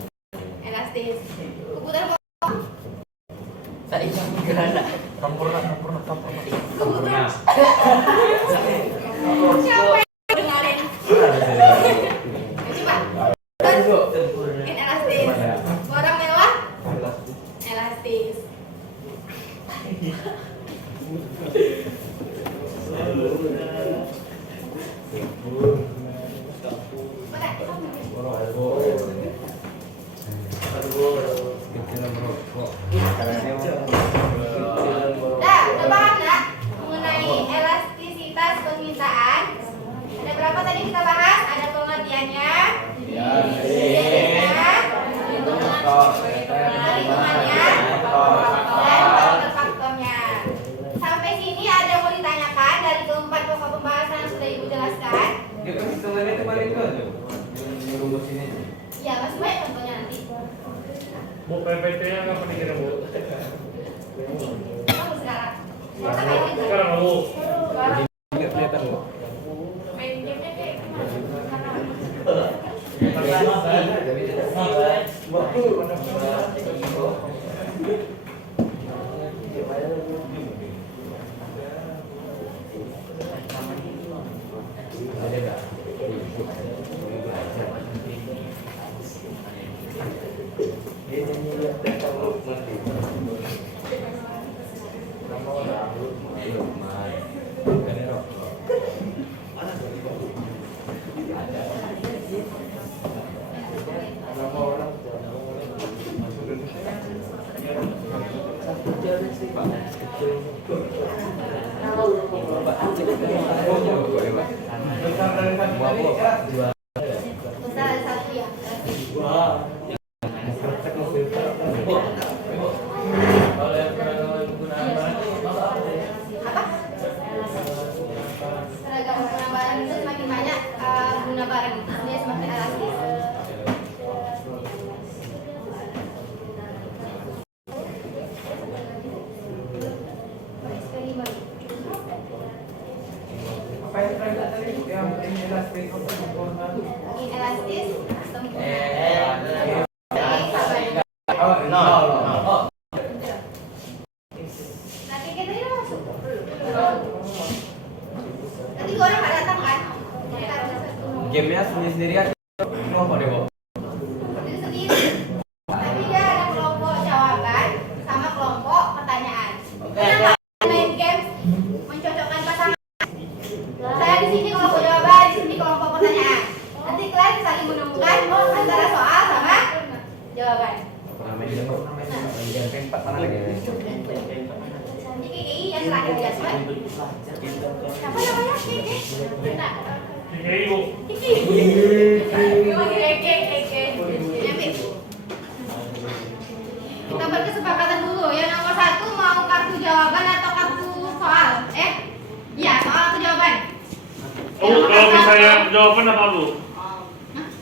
Elastis. Komputer apa? Tak juga lah. Campurna. Komputer. Siapa yang dengerin? Coba. In elastis. Barang mewah? Elastis. Dah, udah paham nggak mengenai elastisitas permintaan? Ada berapa tadi kita bahas? Ada pengertiannya, hitungannya, dan faktor-faktornya. Sampai sini ada yang mau ditanyakan dari keempat pokok pembahasan yang sudah Ibu jelaskan? Ya, masih banyak contohnya nanti. Bu, PPT-nya kapan dikirim, Bu? Kamu sekarang. Sekarang kayak gitu. Sekarang, Bu. Main game-nya kayak gimana? Besar ada satu ya. Apa? Seragam guna barang itu semakin banyak guna barang itu dia semakin elastis. Eksperimen. Inelastis, sempurna. Nanti kita ini masuk. Nanti dua orang nggak datang kan? Gamenya sendiri aja. Kenapa deh, Bo? Jadi sendiri. Tapi dia ada kelompok jawaban sama kelompok pertanyaan. Kenapa main game mencocokkan pasangan? Saya di sini kelompok jawaban, di sini kelompok pertanyaan. Nanti kalian saling menemukan antara soal sama jawaban. Ini KKI yang terakhir ya, Sobat. Siapa namanya? KKI? Kiki, Bu. Kiki. Kita berkesepakatan dulu. Yang nomor satu mau kartu jawaban atau kartu soal? Iya, soal atau jawaban? Oh, kalau misalnya jawaban apa, Bu?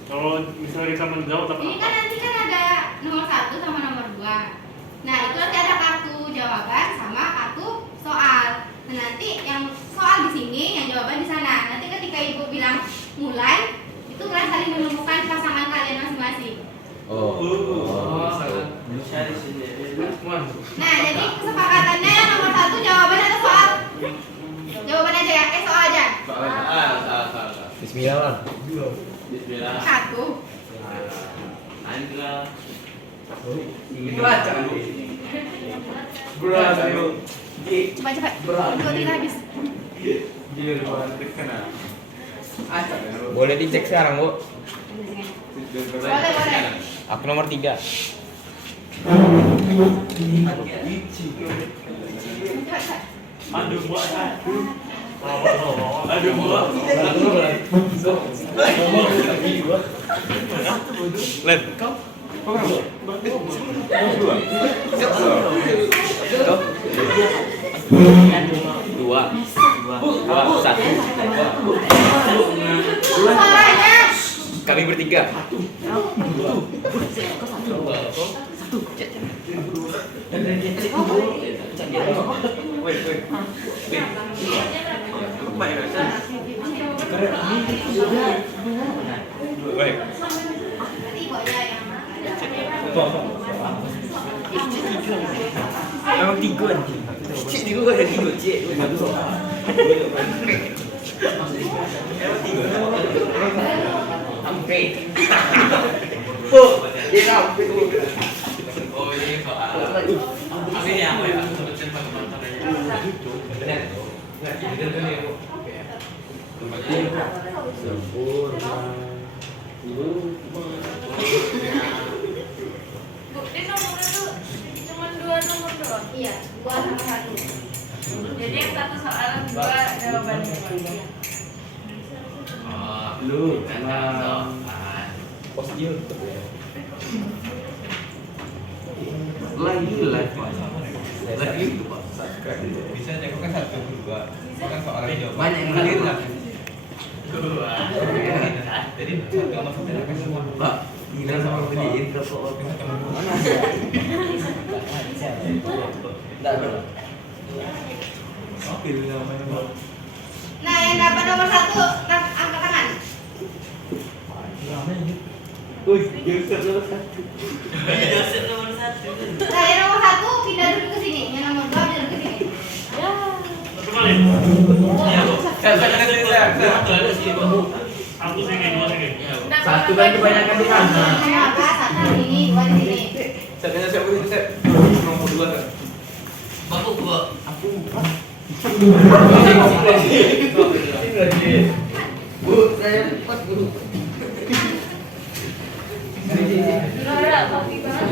Kalau misalnya kita menjawab apa? Ini kan nanti kan ada nomor satu sama nomor dua. Nah, itu nanti ada kartu jawaban sama kartu soal. Nah, nanti yang soal di sini, yang jawaban di sana. Nanti ketika Ibu bilang mulai, itu kalian saling menemukan pasangan kalian masing-masing. Nah, jadi kesepakatannya yang nomor satu jawaban atau soal? Jawaban aja ya, soal aja. Bismillah, Bang. Satu. Cepat-cepat. Dua tiga habis. Boleh dicek sekarang, Bu. Boleh. Aku nomor 3. Cepat. Aduh, Bu. Len, kau? Dua, satu. Suaranya. Kami bertiga. Nanti pokoknya yang Memang tiga anjing. Cik tiga kan ada tiga cik. Hampir. Oh, dia hampir. Oh ini soal ini apa ya? Sebutkan penonton aja. Benar. Nggak jadi dulu. Sempurna. Bukti nomornya tuh cuma 2 nomor doang. iya, 2 sama 1. Jadi yang satu soal 2 jawabannya. Oh, Lu emang pos dia tetap ya. Lagi itu Pak. Subscribe. bisa jago kan 1 2. Kan soalnya jawab. Banyak yang hadir lah. Jadi satu sama satu kan semua. Pak, gila sama beliin berapa orang? Mana ada? Enggak ada. Pilih namanya. Nah, yang dapat nomor 1 angkat tangan. Wih, Yusuf nomor 1. Nah, yang nomor 1 pindah dulu ke sini, yang nomor 2 pindah ke sini. Satu kan kebanyakan di sana. Apa? 1 di sini, 2 di sini. Saya siapa itu saya? Nomor 2 kan. Baku gua. Aku 4. Bu, saya 4 Bu. Nora, kopi banget.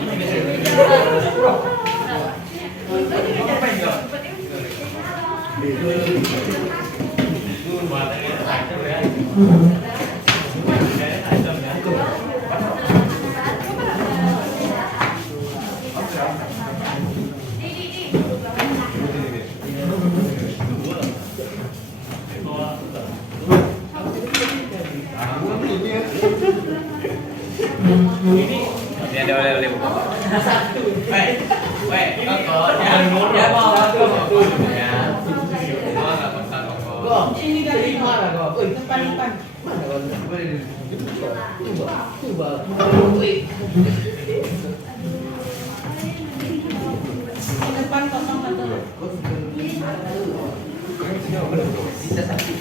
Ini ada oleh-oleh. Weh, kok ya mau aku. Ya. Gua enggak pesan kok. Ini dari mana kok? Depan. Mana kau? Coba. Depan 01. Bisa satu.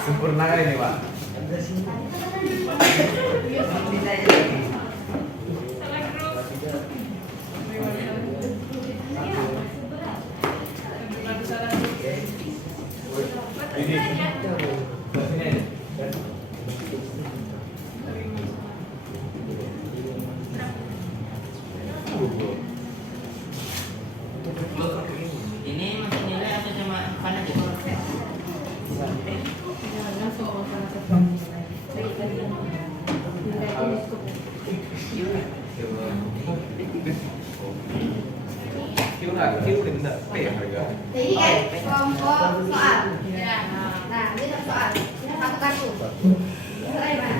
Sempurna kali ini Pak. Ini masih nilai atau cuma apa aja? Jadi kan kelompok soal. Nah, ini satu soal. Satu kartu. Selesai mana?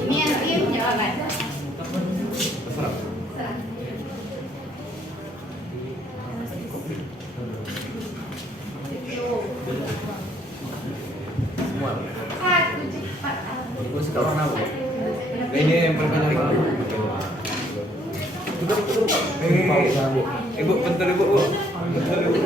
Ini yang tim jawaban. Serah. Musik apa nama? Ini yang pertanyaan kamu. Ibu, bentar ibu. Bentar ibu.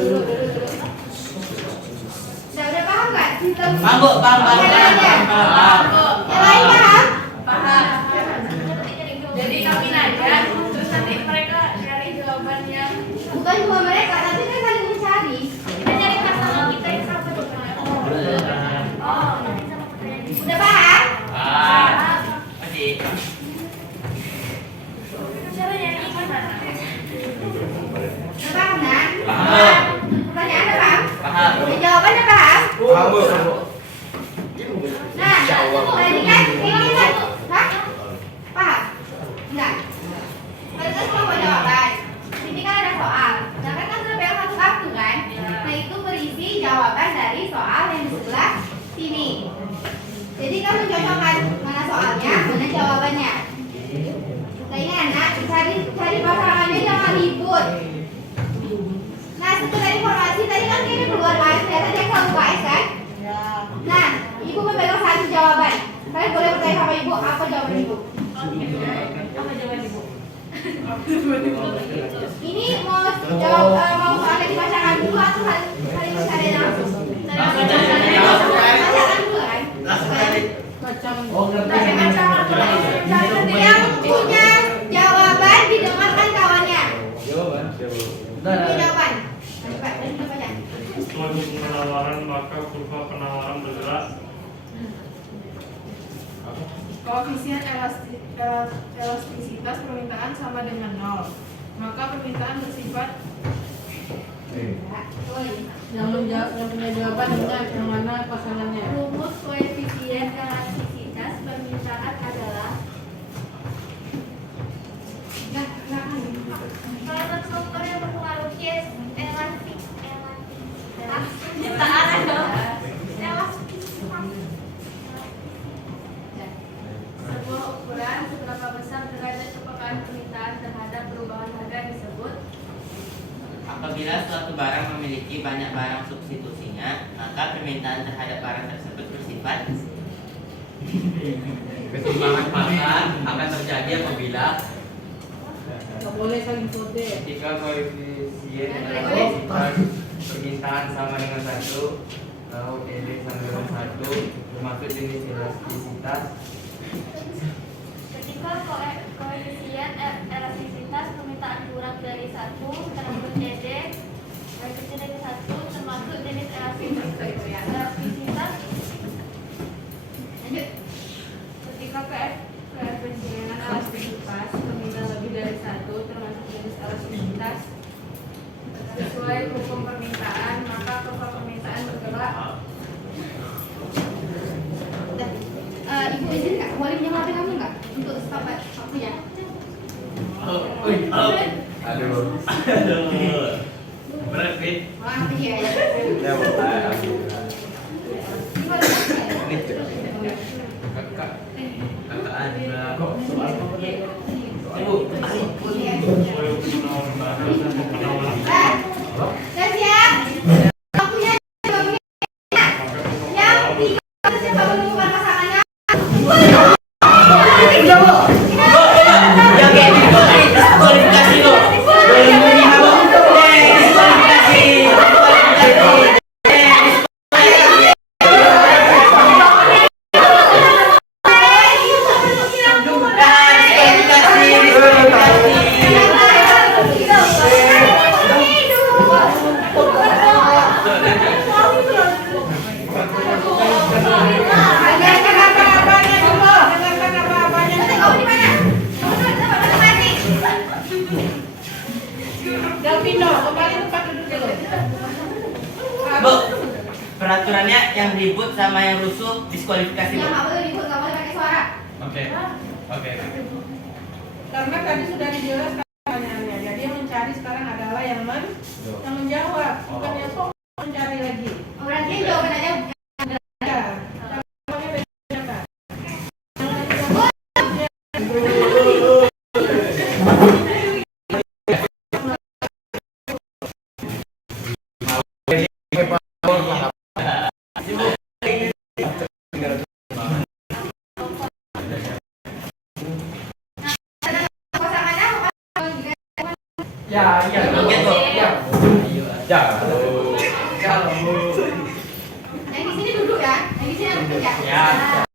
Dulu. Udah paham nggak? Paham, Bu. Paham. Yang lain paham? Paham. Jadi kami nanya, terus nanti mereka cari jawaban yang Bukan cuma mereka, tapi kan saling mencari. kita cari pasangan kita yang sama juga. Oh, Udah paham? Masih. caranya ini gimana? Udah paham kan? Paham. Pertanyaannya paham? Paham. Jawabannya paham? Paham, Bu. Nah, tadi kan ini satu, hah? Paham? Enggak. Tadi kan semua jawaban. Sini kan ada soal. Nah kan sudah pegang satu kartu kan? Nah itu berisi jawaban dari soal yang di sebelah sini. Jadi kamu cocokkan mana soalnya, mana jawabannya. Nah ini anak cari pasangannya jangan ribut. Nah setelah informasi tadi kan ini keluar guys, ternyata dia keluar guys kan? Nah, ibu memegang satu jawaban. Kalian boleh bertanya sama ibu apa jawaban ibu? Apa jawaban ibu? Ini mau jawab mau soalnya dibacakan dulu atau kalian cari langsung? Langsung cari. Bacakan dulu kan? Langsung cari. Yang punya jawaban didengarkan kawannya. Jawaban. Punya jawaban. Coba baca. Setelah buku penawaran, maka kurva penawaran bergerak. Koefisien elastisitas permintaan sama dengan 0. Maka permintaan bersifat yang punya jawaban yang mana pasangannya. rumus koefisien elastisitas permintaan adalah Kalau sumber yang berpengaruh yes, elastik. sebuah ukuran seberapa besar derajat kepekaan permintaan terhadap perubahan harga disebut. Apabila suatu barang memiliki banyak barang substitusinya, maka permintaan terhadap barang tersebut bersifat Keseimbangan pasar akan terjadi apabila Nggak boleh saling kode. ketika koefisien elastisitas permintaan sama dengan 1, lalu ED sama dengan 1, termasuk jenis elastisitas. Ketika koefisien elastisitas permintaan kurang dari 1 termasuk ED koefisien dari 1 termasuk jenis elastisitas. Lanjut. Ketika koefisien elastisitas permintaan lebih dari 1 termasuk jenis elastisitas sesuai hukum permintaan, maka kurva permintaan bergerak. Ibu izin nggak? Boleh pinjam HP kamu nggak? Untuk stop waktunya. Aduh. berat, Fit. Wah, iya ya. Ya, Bu. Alhamdulillah. Kakak Anda Kok soal apa? Ibu, Sesuai buku penawaran, Udah siap? Waktunya 2 menit. Yang 3 siapa menemukan pasangannya? yang kayak gitu diskualifikasi lo. peraturannya yang ribut sama yang rusuh diskualifikasi. Yang Bu. nggak boleh ribut, nggak boleh pakai suara. Oke. Oke. Karena tadi sudah dijelaskan pertanyaannya. Jadi yang mencari sekarang adalah yang menjawab, bukan yang sok mencari lagi. Berarti jawaban aja. Ya. Jawabannya bedakan. Pasangannya Ya, iya. Oke, Bu. Ya. Ya. Kalau yang di sini duduk ya, yang di sini duduk ya. Ya.